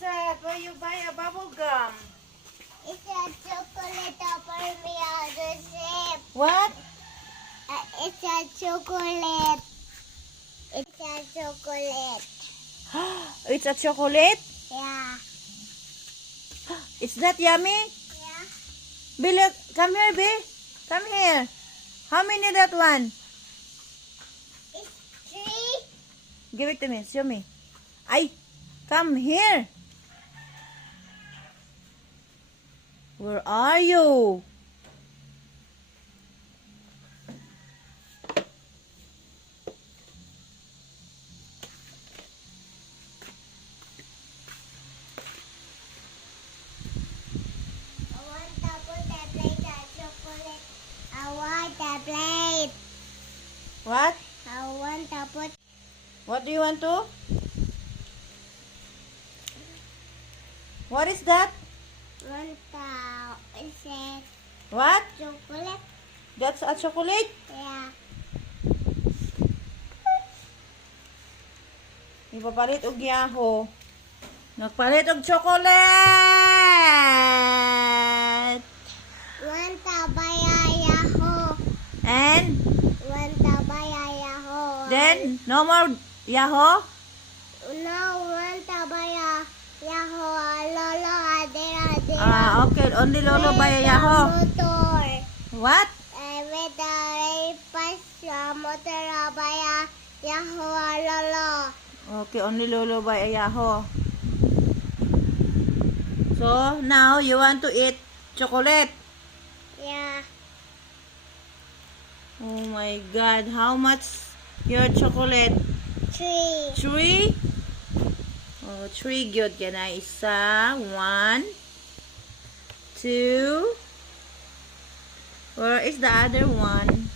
that? Why you buy a bubble gum? It's a chocolate for me on the shape. What? It's a chocolate. It's a chocolate. It's a chocolate? Yeah. Is that yummy? Yeah. Bill, come here, B. Come here. How many that one? It's 3. Give it to me. Show me. Ay, come here. Where are you? I want to put the plate of chocolate. I want the plate. What? I want to put What do you want to? What is that? it's a What? chocolate. That's a chocolate? Yeah. Ipapalit og yaho. Nagpalit og chocolate! Want to buy a Yahoo. And Want to buy a Yahoo. then, no more yaho? No, want to buy a Yahoo. Lolo, Okay. Only Lolo buy a yaho. Motor. What? With the motor, buy a Yahoo. Lolo. Okay, only Lolo buy a yaho. So, now you want to eat chocolate. Yeah. Oh my God. How much your chocolate? 3. 3? Oh, 3 good ka na. Isa, 1, 2. Where is the other one?